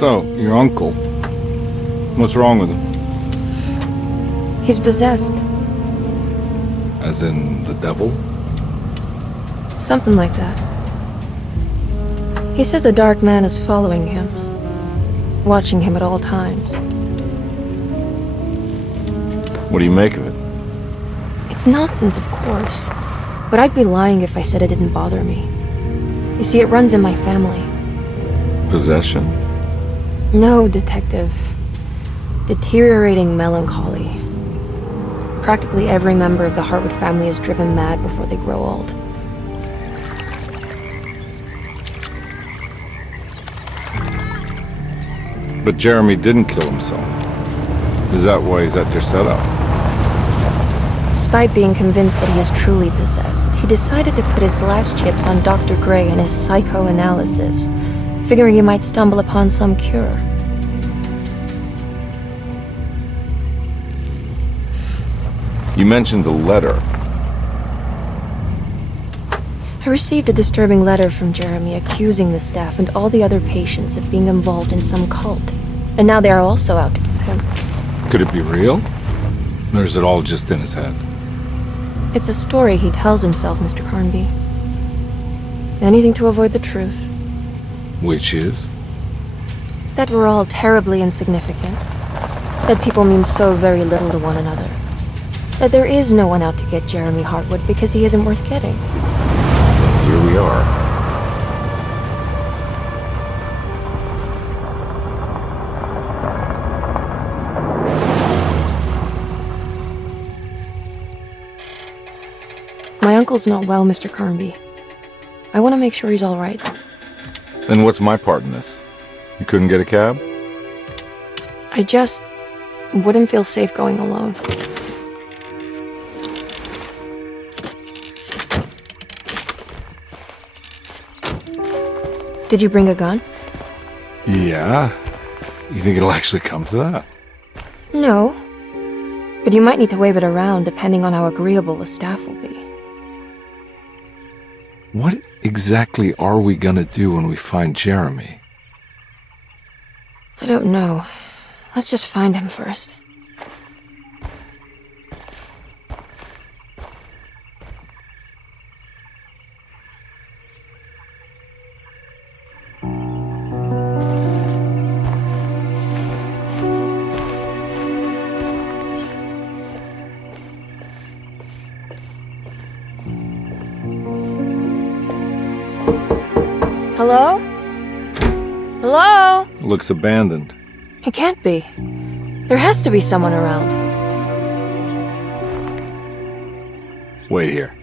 So, your uncle. What's wrong with him? He's possessed. As in the devil? Something like that. He says a dark man is following him, watching him at all times. What do you make of it? It's nonsense, of course, but I'd be lying if I said it didn't bother me. You see, it runs in my family. Possession? No, detective. Deteriorating melancholy. Practically every member of the Hartwood family is driven mad before they grow old. But Jeremy didn't kill himself. Is that why he's at your setup? Despite being convinced that he is truly possessed, he decided to put his last chips on Dr. Gray and his psychoanalysis, figuring he might stumble upon some cure. You mentioned the letter. I received a disturbing letter from Jeremy accusing the staff and all the other patients of being involved in some cult. And now they are also out to get him. Could it be real? Or is it all just in his head? It's a story he tells himself, Mr. Carnby. Anything to avoid the truth. Which is? That we're all terribly insignificant. That people mean so very little to one another. That there is no one out to get Jeremy Hartwood because he isn't worth getting. Here we are. My uncle's not well, Mr. Carnby. I want to make sure he's all right. Then what's my part in this? You couldn't get a cab? I just wouldn't feel safe going alone. Did you bring a gun? Yeah. You think it'll actually come to that? No. But you might need to wave it around depending on how agreeable the staff will be. What exactly are we gonna do when we find Jeremy? I don't know. Let's just find him first. Hello? Hello? Looks abandoned. It can't be. There has to be someone around. Wait here.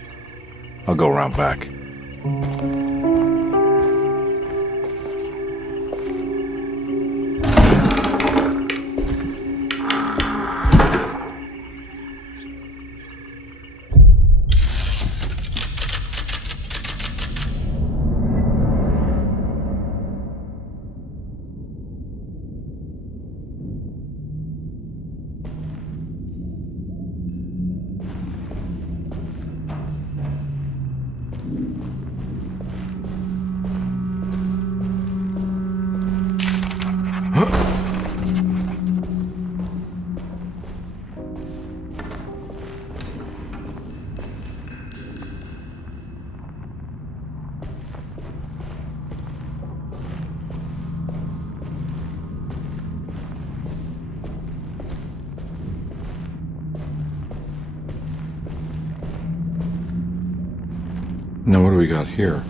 I'll go around back. Now what do we got here?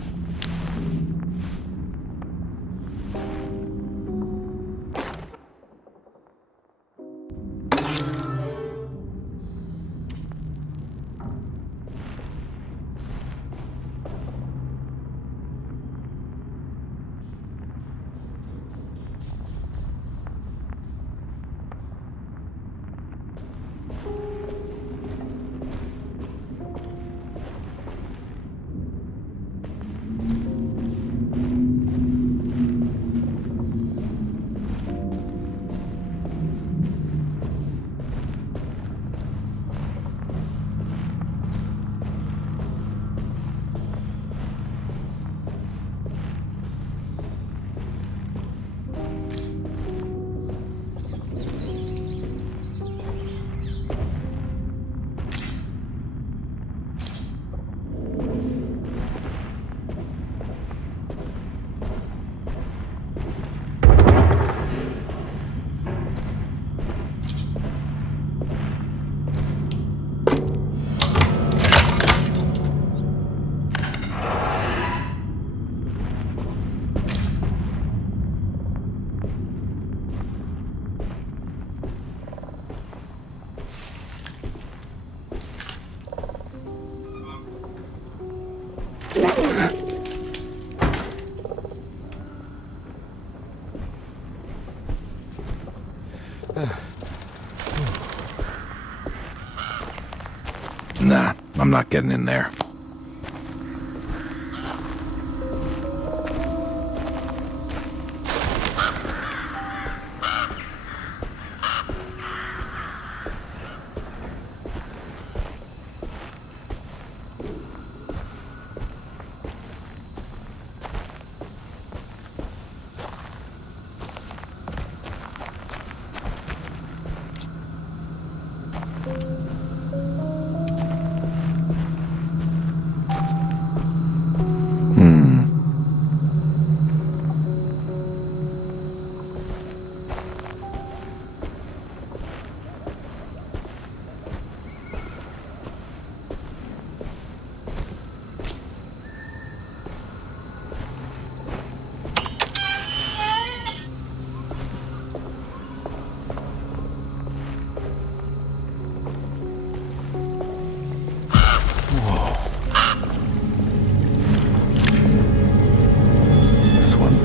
I'm not getting in there.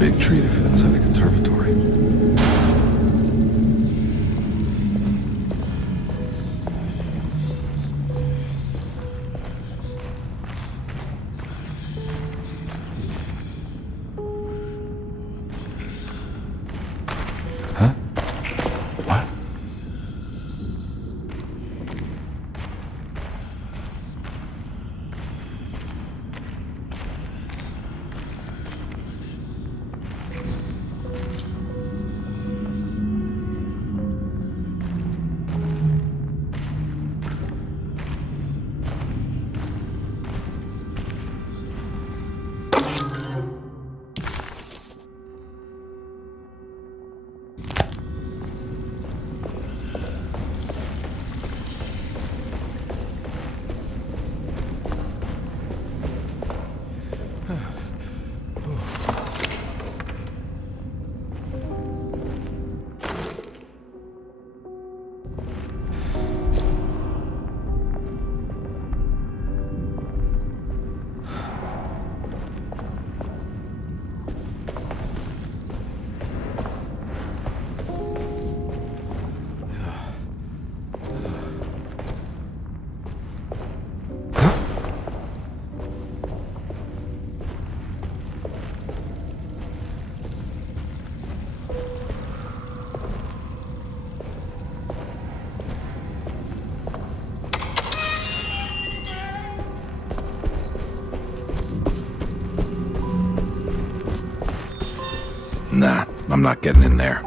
Big tree to fit inside a conservatory. Huh? What? Nah, I'm not getting in there.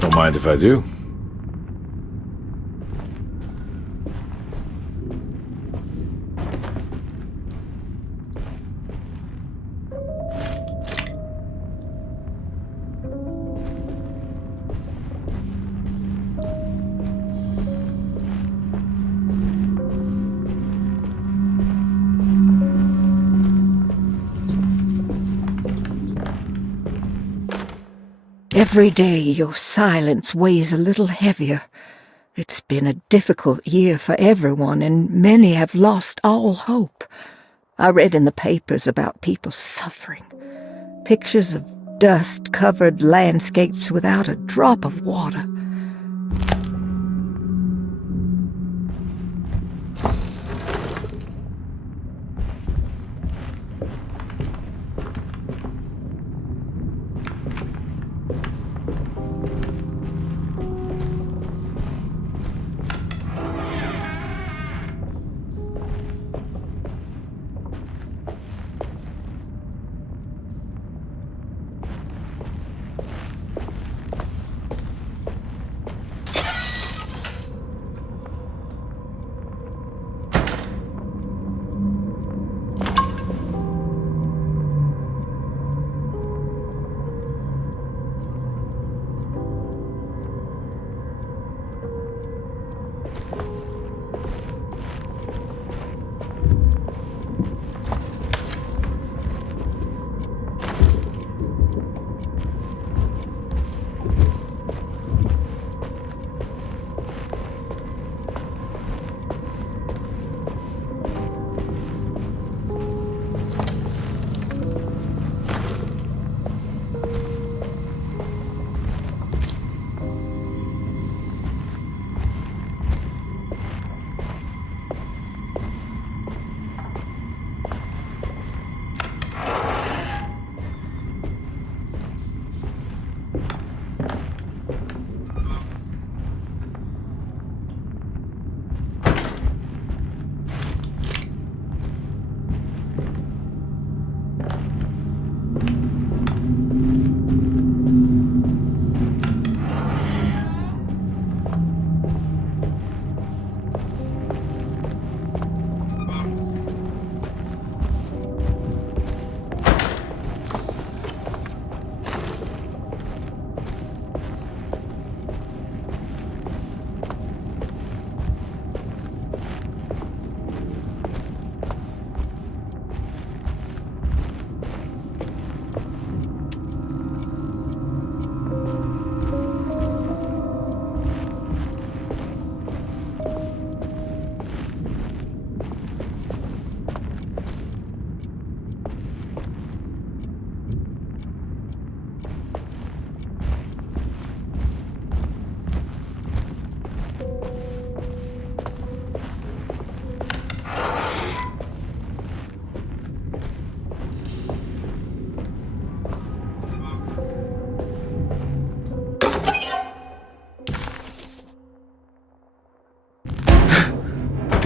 Don't mind if I do. Every day your silence weighs a little heavier. It's been a difficult year for everyone, and many have lost all hope. I read in the papers about people suffering. Pictures of dust-covered landscapes without a drop of water.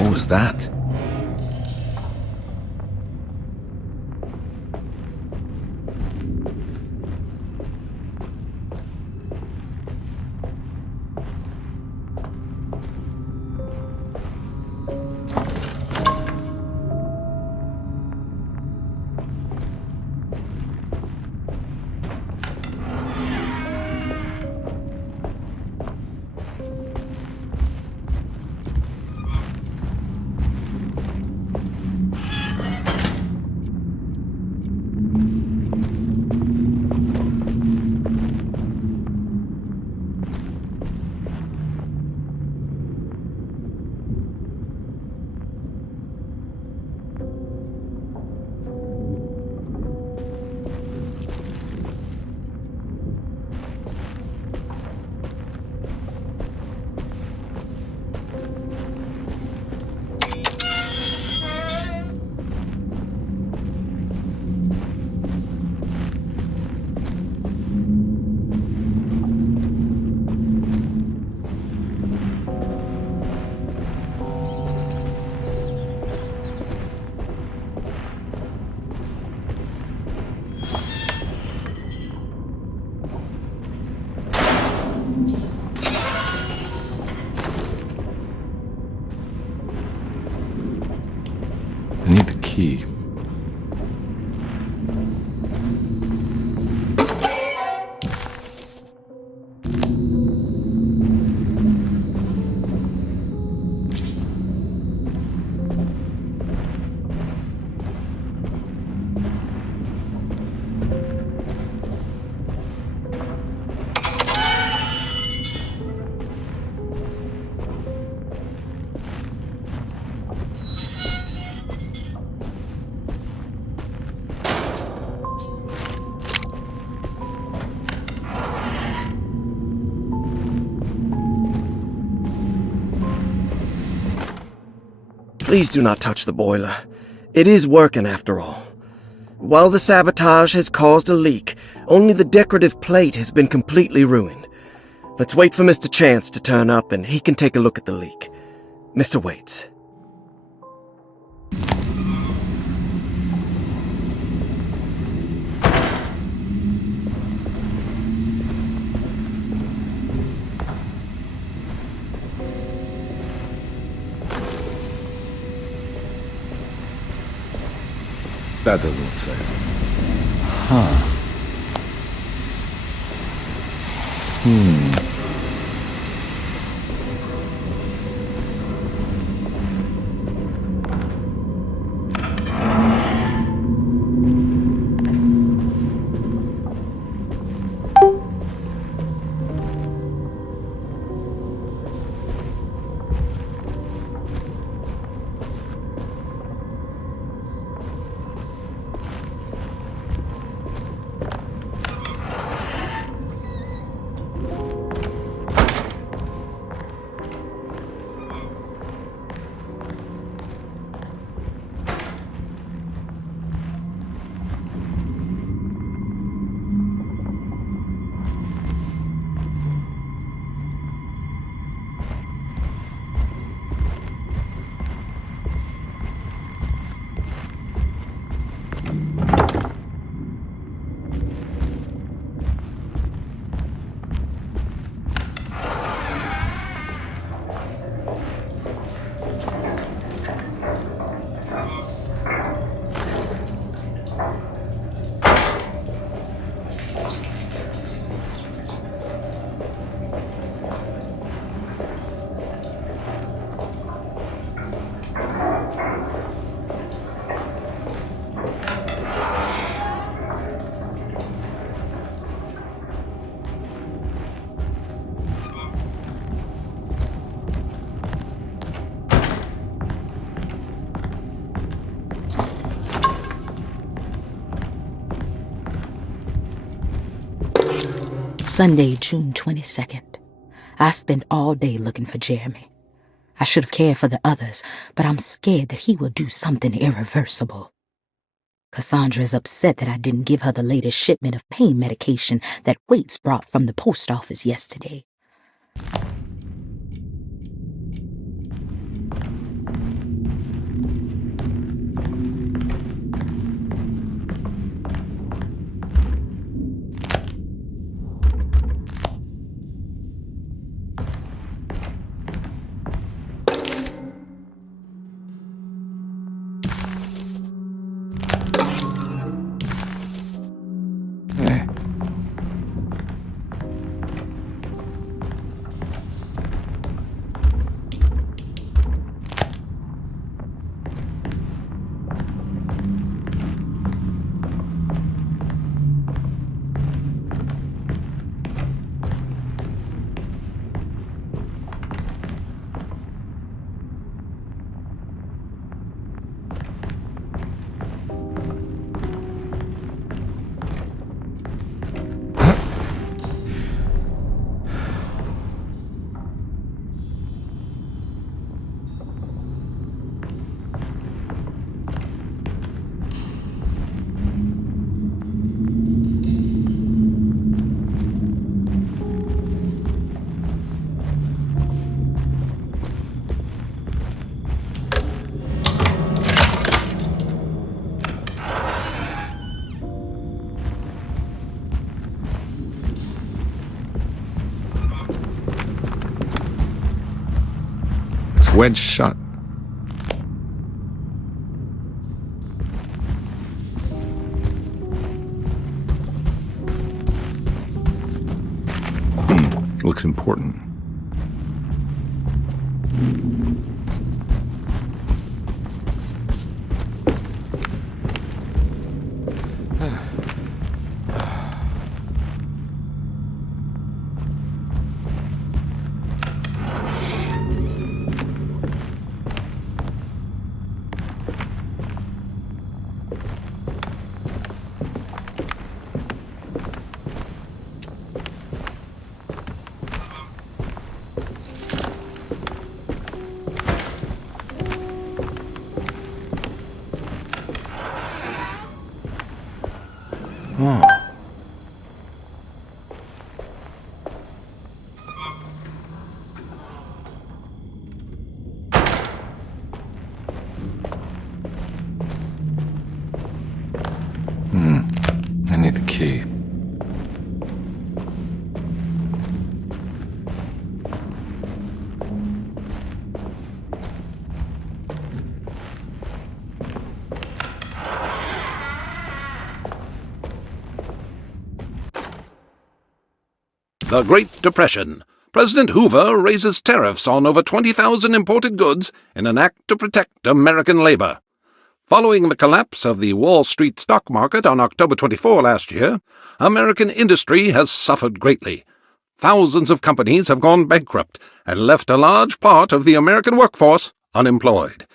What was that? I need the key. Please do not touch the boiler. It is working after all. While the sabotage has caused a leak, only the decorative plate has been completely ruined. Let's wait for Mr. Chance to turn up and he can take a look at the leak. Mr. Waits. That doesn't look safe. Sunday, June 22nd. I spent all day looking for Jeremy. I should have cared for the others, but I'm scared that he will do something irreversible. Cassandra is upset that I didn't give her the latest shipment of pain medication that Waits brought from the post office yesterday. Wedged shut. Looks important. I need the key. The Great Depression. President Hoover raises tariffs on over 20,000 imported goods in an act to protect American labor. Following the collapse of the Wall Street stock market on October 24 last year, American industry has suffered greatly. Thousands of companies have gone bankrupt and left a large part of the American workforce unemployed.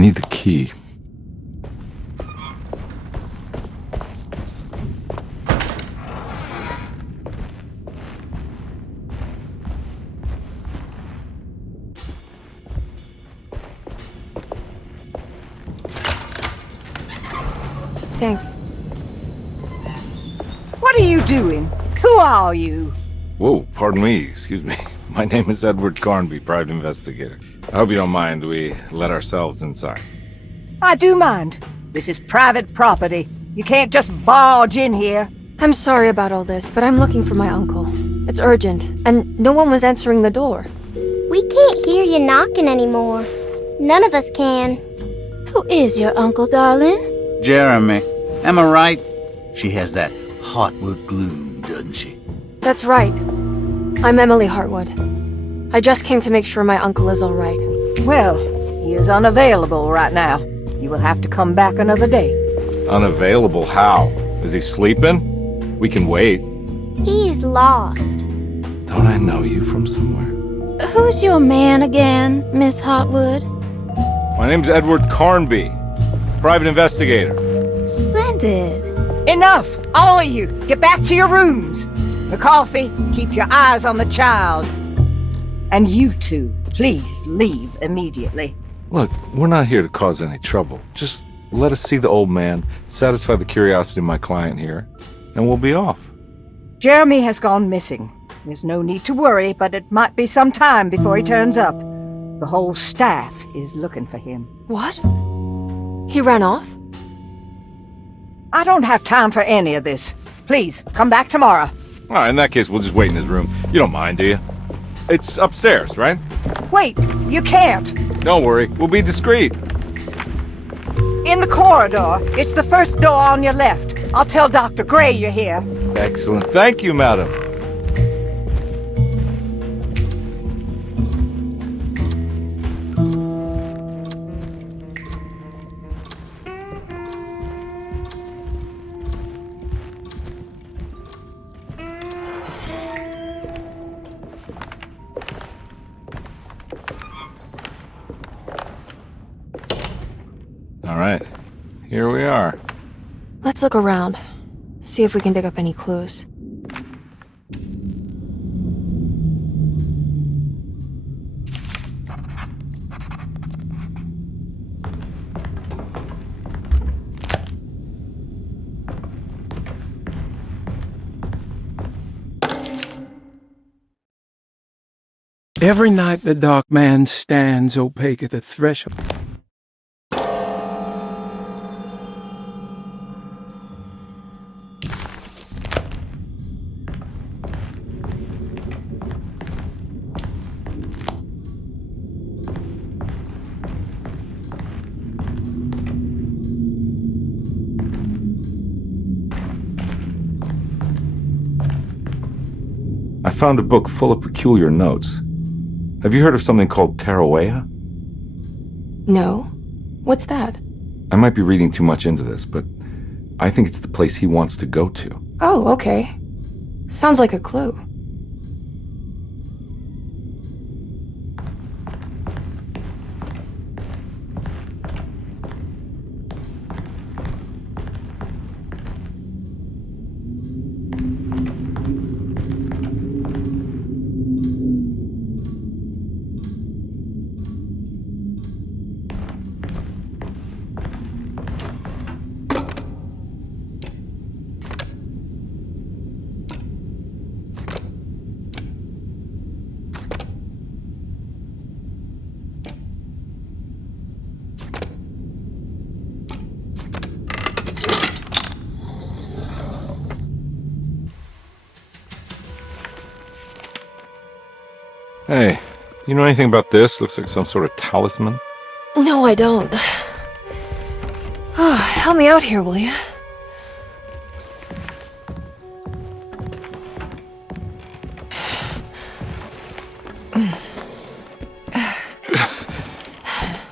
I need the key. Thanks. What are you doing? Who are you? Whoa, pardon me, excuse me. My name is Edward Carnby, private investigator. I hope you don't mind we let ourselves inside. I do mind. This is private property. You can't just barge in here. I'm sorry about all this, but I'm looking for my uncle. It's urgent, and no one was answering the door. We can't hear you knocking anymore. None of us can. Who is your uncle, darling? Jeremy. Am I right? She has that heartwood gloom, doesn't she? That's right. I'm Emily Hartwood. I just came to make sure my uncle is all right. Well, he is unavailable right now. You will have to come back another day. Unavailable how? Is he sleeping? We can wait. He's lost. Don't I know you from somewhere? Who's your man again, Miss Hartwood? My name's Edward Carnby, private investigator. Splendid. Enough! All of you! Get back to your rooms! McCarthy, keep your eyes on the child. And you two, please leave immediately. Look, we're not here to cause any trouble. Just let us see the old man, satisfy the curiosity of my client here, and we'll be off. Jeremy has gone missing. There's no need to worry, but it might be some time before he turns up. The whole staff is looking for him. What? He ran off? I don't have time for any of this. Please, come back tomorrow. All right, in that case, we'll just wait in his room. You don't mind, do you? It's upstairs, right? Wait, you can't. Don't worry, we'll be discreet. In the corridor. It's the first door on your left. I'll tell Dr. Gray you're here. Excellent. Thank you, madam. All right, here we are. Let's look around. See if we can dig up any clues. Every night the dark man stands opaque at the threshold. I found a book full of peculiar notes. Have you heard of something called Tarawea? No? What's that? I might be reading too much into this, but I think it's the place he wants to go to. Oh, okay. Sounds like a clue. Hey, you know anything about this? Looks like some sort of talisman. No, I don't. Oh, help me out here, will you?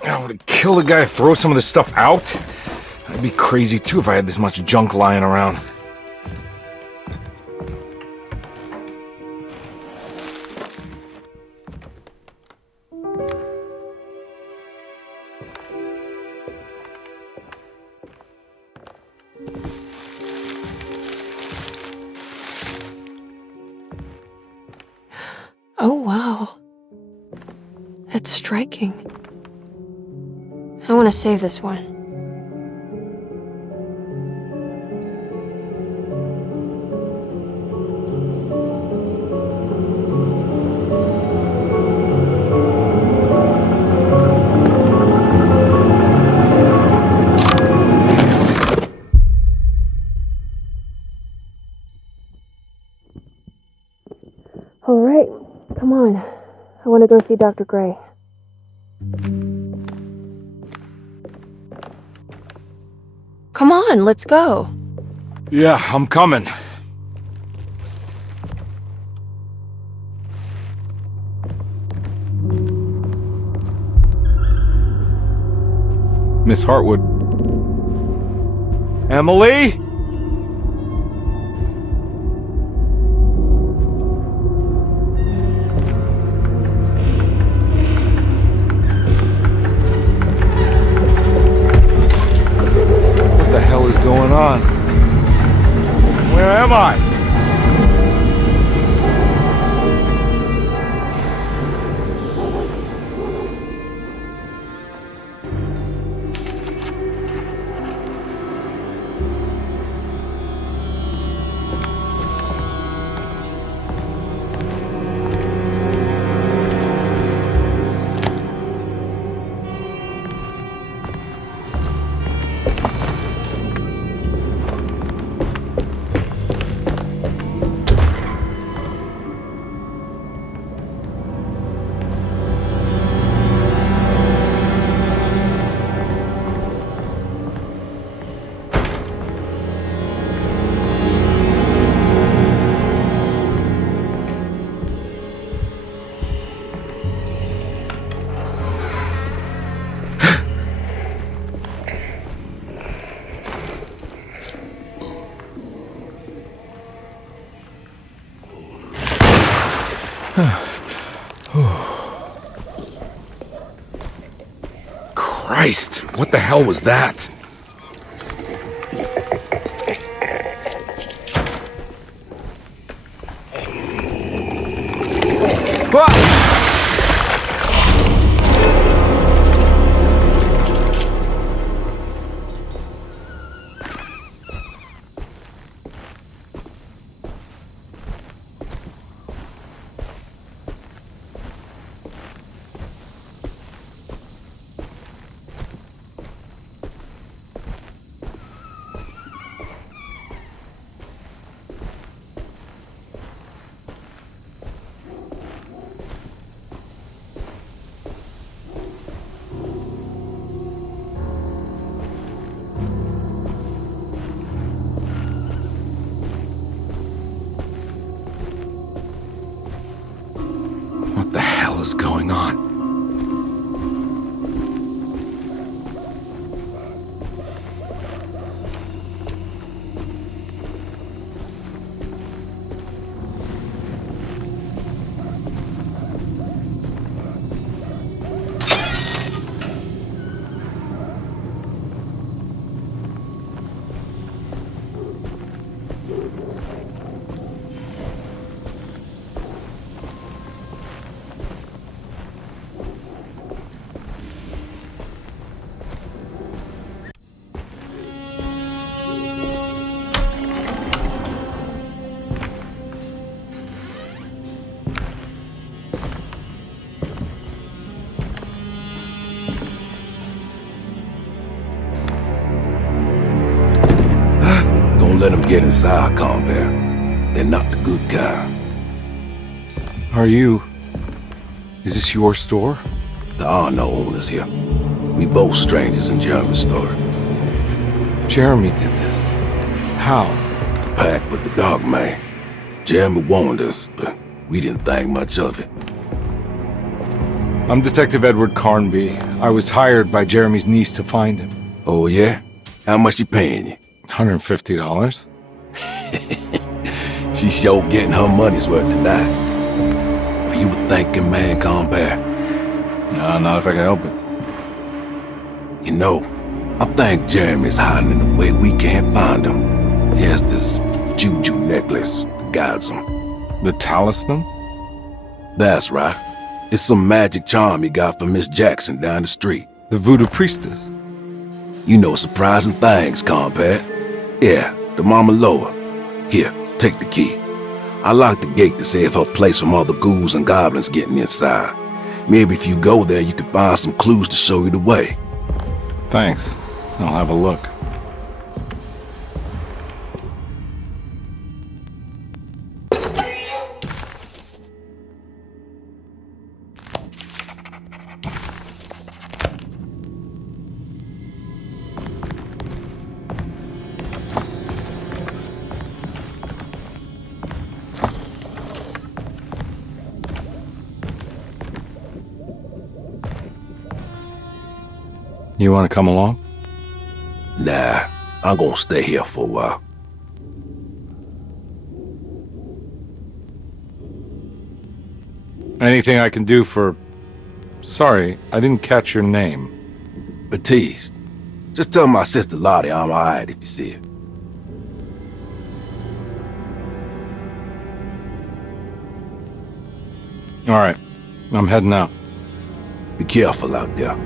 I would kill the guy to throw some of this stuff out. I'd be crazy too if I had this much junk lying around. Oh, wow. That's striking. I want to save this one. All right, come on. I want to go see Dr. Gray. Come on, let's go. Yeah, I'm coming. Miss Hartwood. Emily? What the hell is going on? Where am I? Christ, what the hell was that? What the hell is going on? Let them get inside, combat. They're not the good kind. Is this your store? There are no owners here. We both strangers in Jeremy's store. Jeremy did this. How? The pact with the dog man. Jeremy warned us, but we didn't think much of it. I'm Detective Edward Carnby. I was hired by Jeremy's niece to find him. Oh, yeah? How much she paying you? $150. She's sure getting her money's worth tonight. Are you a thinking man, compare? No, not if I can help it. You know, I think Jeremy's hiding in a way we can't find him. He has this juju necklace that guides him. The talisman? That's right. It's some magic charm you got from Miss Jackson down the street. The voodoo priestess. You know surprising things, compadre. Yeah, the Mama Loa. Here, take the key. I locked the gate to save her place from all the ghouls and goblins getting inside. Maybe if you go there, you can find some clues to show you the way. Thanks. I'll have a look. You want to come along? Nah, I'm gonna stay here for a while. Anything I can do for... Sorry, I didn't catch your name. Baptiste. Just tell my sister Lottie I'm alright if you see her. All right, I'm heading out. Be careful out there.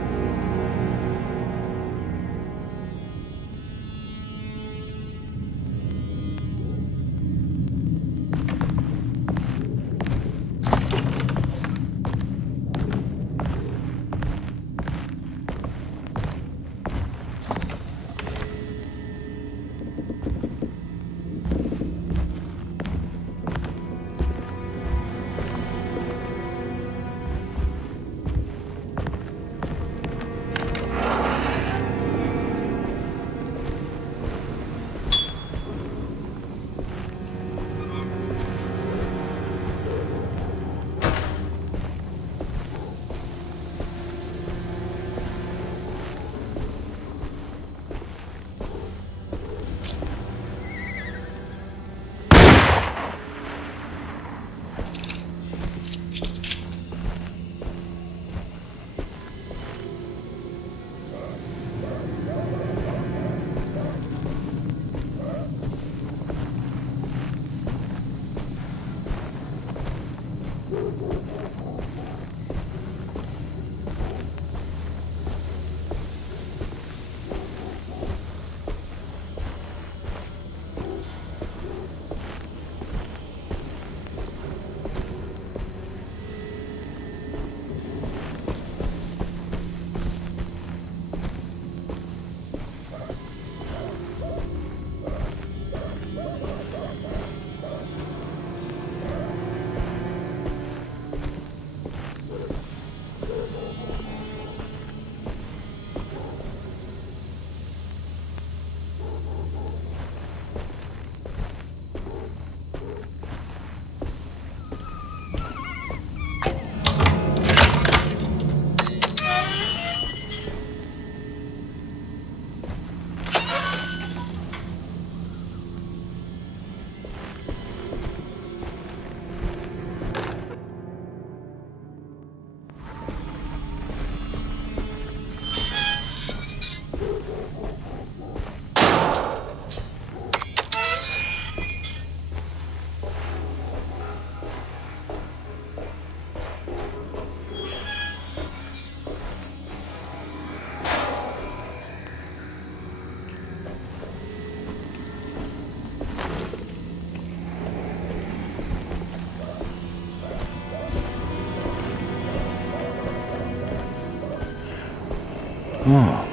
Oh.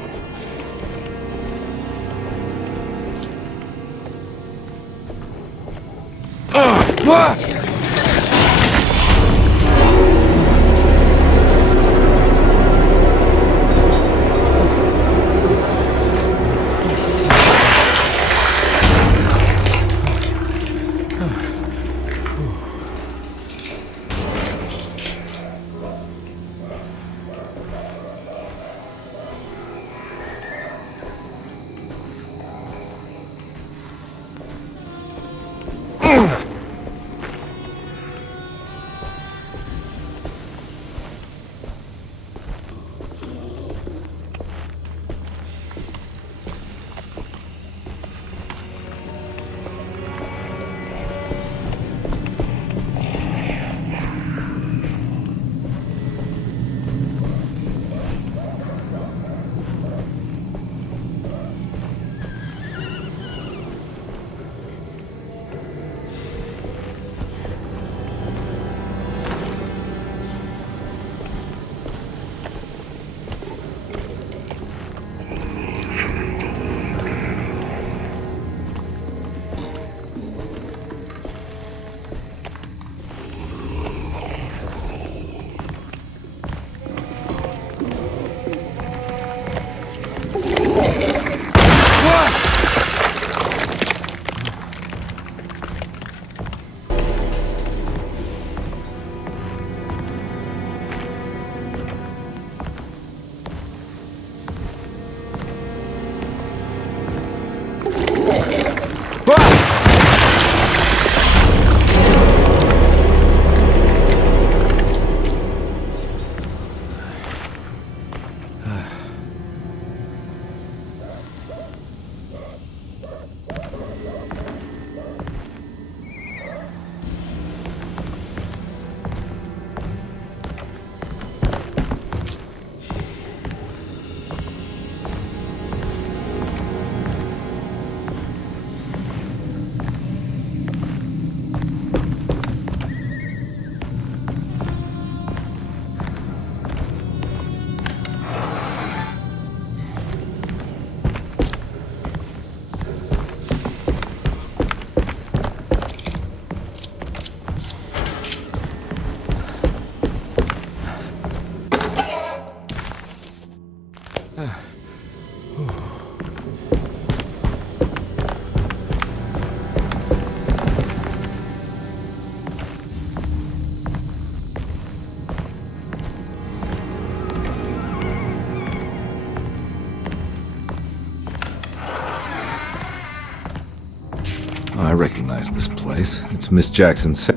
recognize this place. It's Miss Jackson's.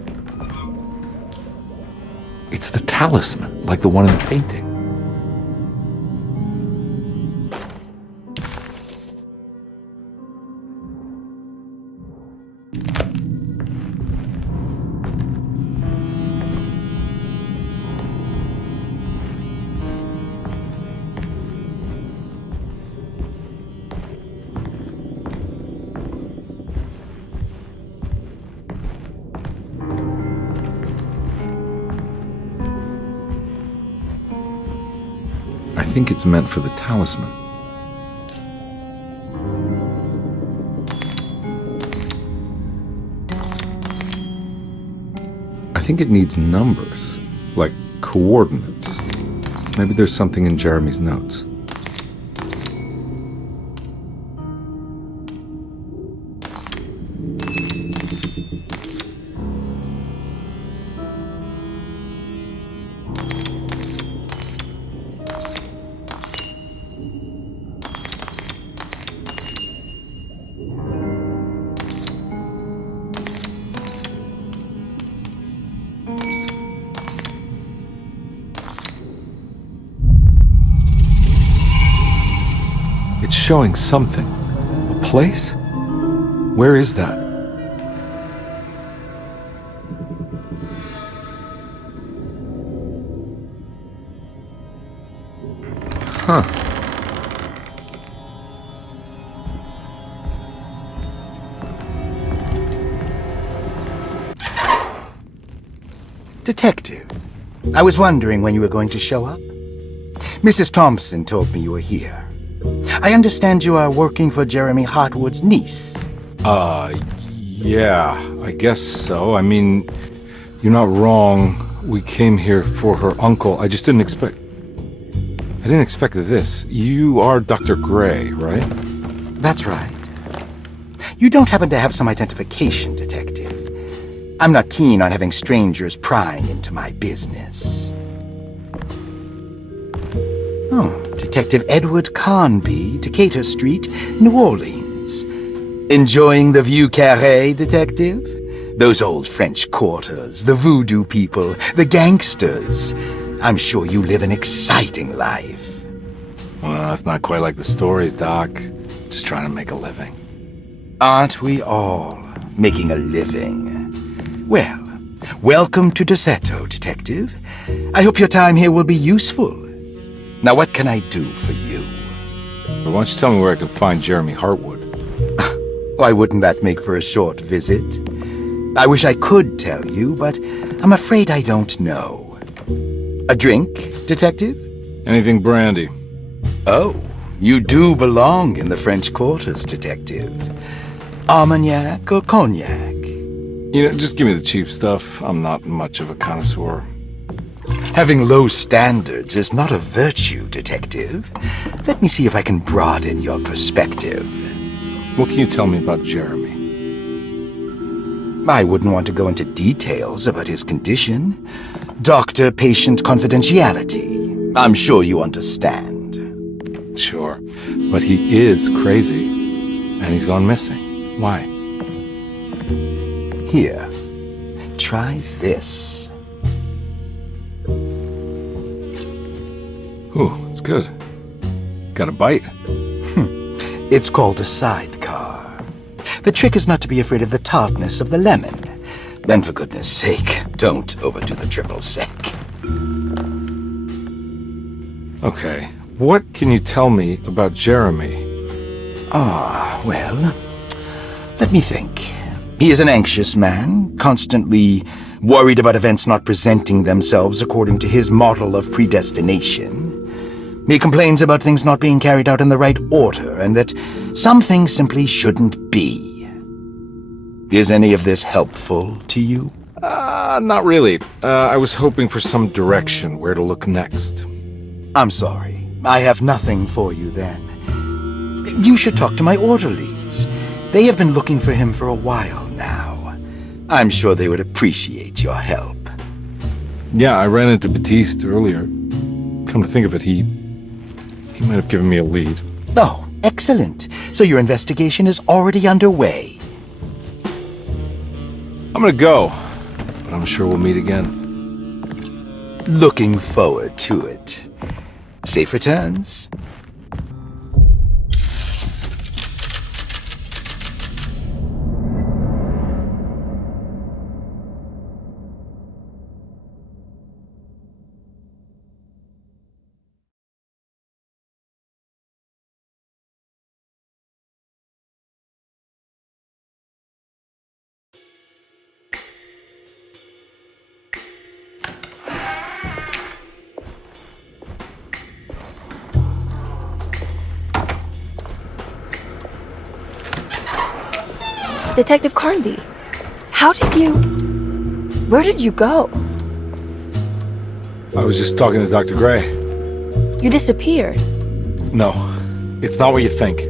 It's the talisman, like the one in the painting. I think it's meant for the talisman. I think it needs numbers, like coordinates. Maybe there's something in Jeremy's notes. Showing something. A place? Where is that? Huh. Detective, I was wondering when you were going to show up. Mrs. Thompson told me you were here. I understand you are working for Jeremy Hartwood's niece. Yeah, I guess so. I mean, you're not wrong. We came here for her uncle. I just didn't expect... I didn't expect this. You are Dr. Gray, right? That's right. You don't happen to have some identification, Detective. I'm not keen on having strangers prying into my business. Oh, Detective Edward Carnby, Decatur Street, New Orleans. Enjoying the Vieux Carré, Detective? Those old French quarters, the voodoo people, the gangsters. I'm sure you live an exciting life. Well, it's not quite like the stories, Doc. Just trying to make a living. Aren't we all making a living? Well, welcome to Desetto, Detective. I hope your time here will be useful. Now, what can I do for you? Why don't you tell me where I can find Jeremy Hartwood? Why wouldn't that make for a short visit? I wish I could tell you, but I'm afraid I don't know. A drink, Detective? Anything brandy. Oh, you do belong in the French quarters, Detective. Armagnac or cognac? You know, just give me the cheap stuff. I'm not much of a connoisseur. Having low standards is not a virtue, Detective. Let me see if I can broaden your perspective. What can you tell me about Jeremy? I wouldn't want to go into details about his condition. Doctor-patient confidentiality. I'm sure you understand. Sure, but he is crazy, and he's gone missing. Why? Here, try this. Ooh, it's good. Got a bite. It's called a sidecar. The trick is not to be afraid of the tartness of the lemon. And for goodness sake, don't overdo the triple sec. Okay, what can you tell me about Jeremy? Well, let me think. He is an anxious man, constantly worried about events not presenting themselves according to his model of predestination. He complains about things not being carried out in the right order, and that some things simply shouldn't be. Is any of this helpful to you? Not really. I was hoping for some direction where to look next. I'm sorry. I have nothing for you then. You should talk to my orderlies. They have been looking for him for a while now. I'm sure they would appreciate your help. Yeah, I ran into Batiste earlier. Come to think of it, he might have given me a lead. Oh, excellent. So your investigation is already underway. gonna go, but I'm sure we'll meet again. Looking forward to it. Safe returns. Detective Carnby, where did you go? I was just talking to Dr. Gray. You disappeared. No, it's not what you think.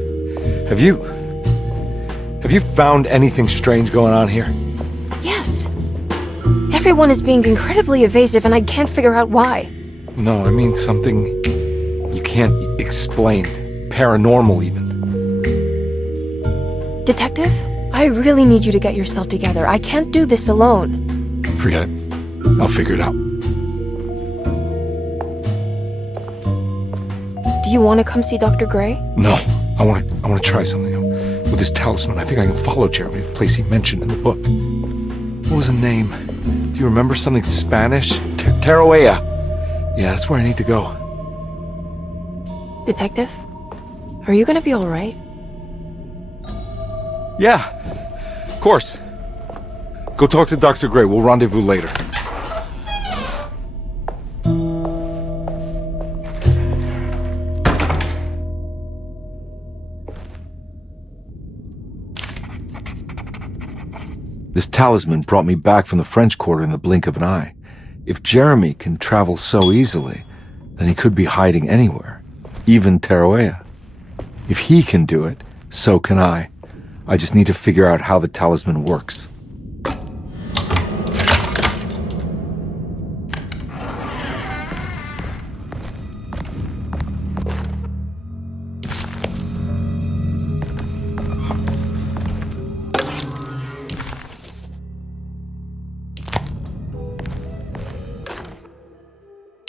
Have you found anything strange going on here? Yes. Everyone is being incredibly evasive and I can't figure out why. No, I mean something you can't explain. Paranormal, even. Detective, I really need you to get yourself together. I can't do this alone. Forget it. I'll figure it out. Do you want to come see Dr. Gray? No, I want to try something. With this talisman, I think I can follow Jeremy to the place he mentioned in the book. What was the name? Do you remember something Spanish? Tarawea. Yeah, that's where I need to go. Detective, are you gonna be alright? Yeah, of course. Go talk to Dr. Gray. We'll rendezvous later. This talisman brought me back from the French Quarter in the blink of an eye. If Jeremy can travel so easily, then he could be hiding anywhere, even Tarawea. If he can do it, so can I. I just need to figure out how the talisman works.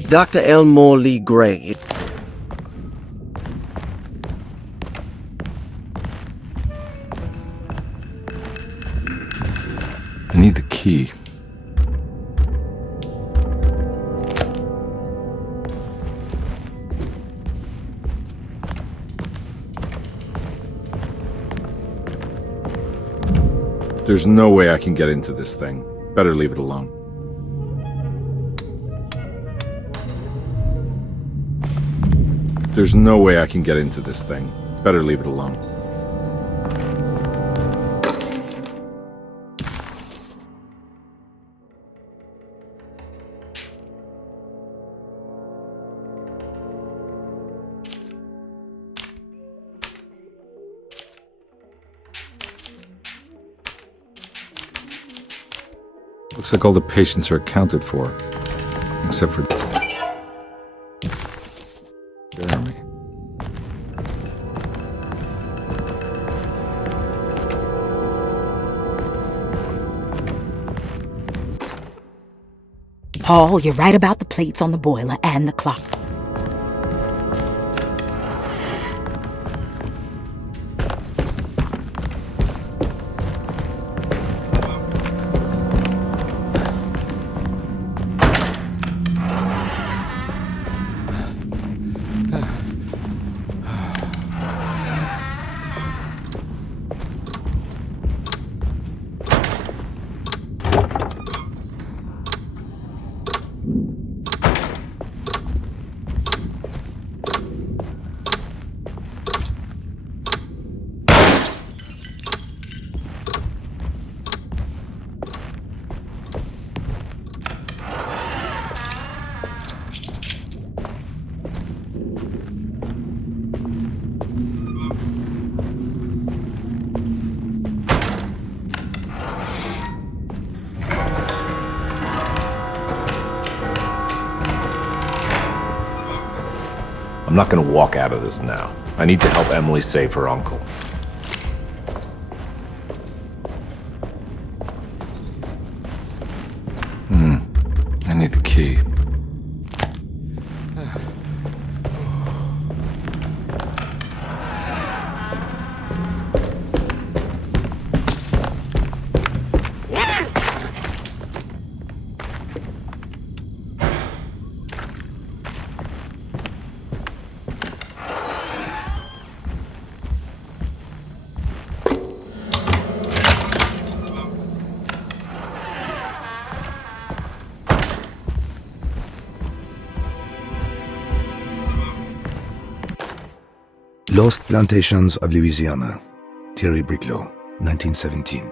Dr. Elmore Lee Gray. I need the key. There's no way I can get into this thing. Better leave it alone. There's no way I can get into this thing. Better leave it alone. Looks like all the patients are accounted for, except for Jeremy. Paul, you're right about the plates on the boiler and the clock. I'm not gonna walk out of this now. I need to help Emily save her uncle. need the key. Lost Plantations of Louisiana, Thierry Briclot, 1917.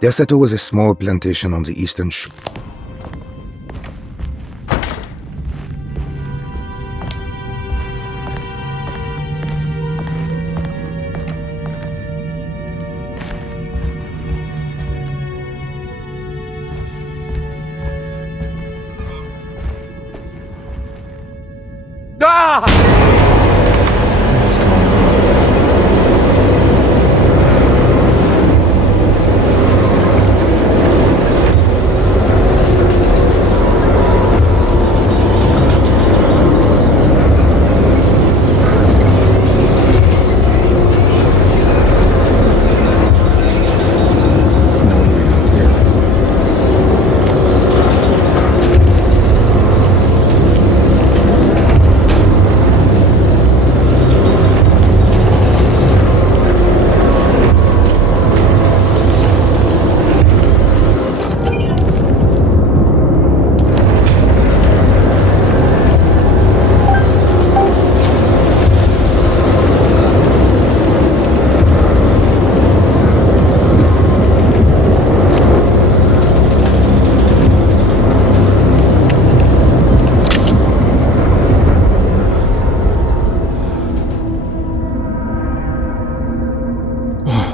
Desato was a small plantation on the eastern shore.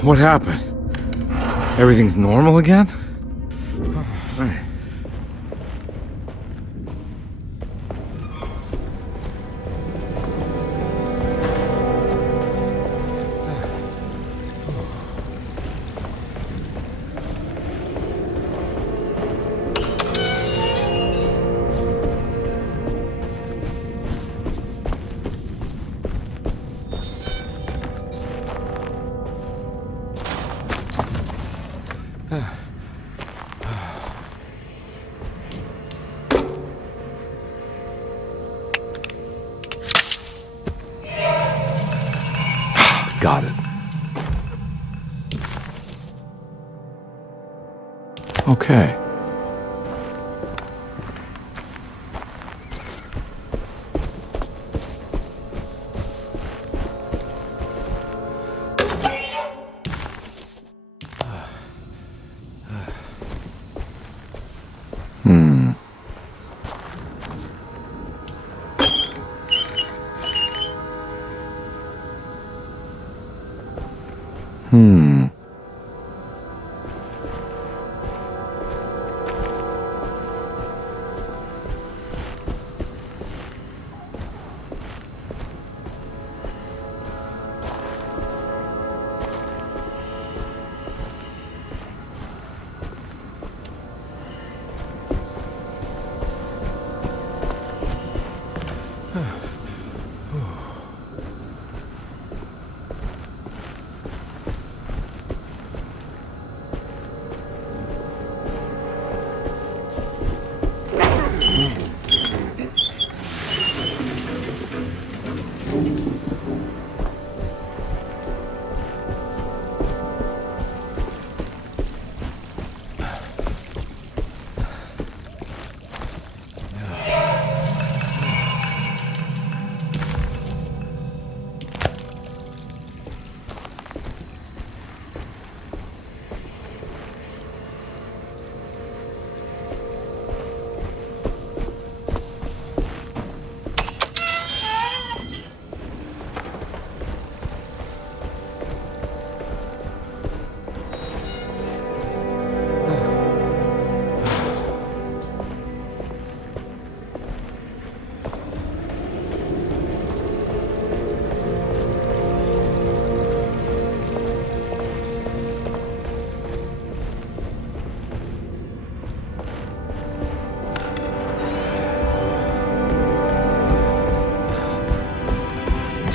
What happened? Everything's normal again? Right. Got it. Okay.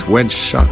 It's wedged shut.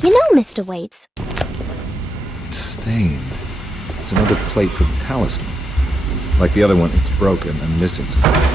You know, Mr. Waits. It's stained. It's another plate for the talisman. Like the other one, it's broken and missing some pieces.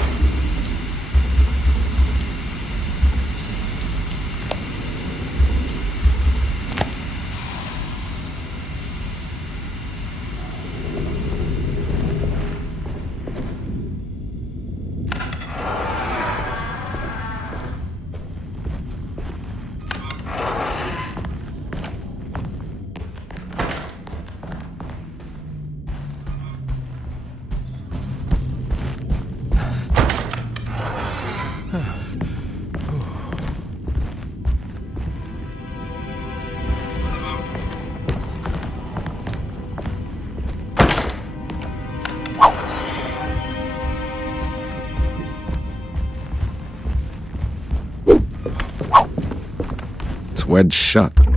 Wedged shut.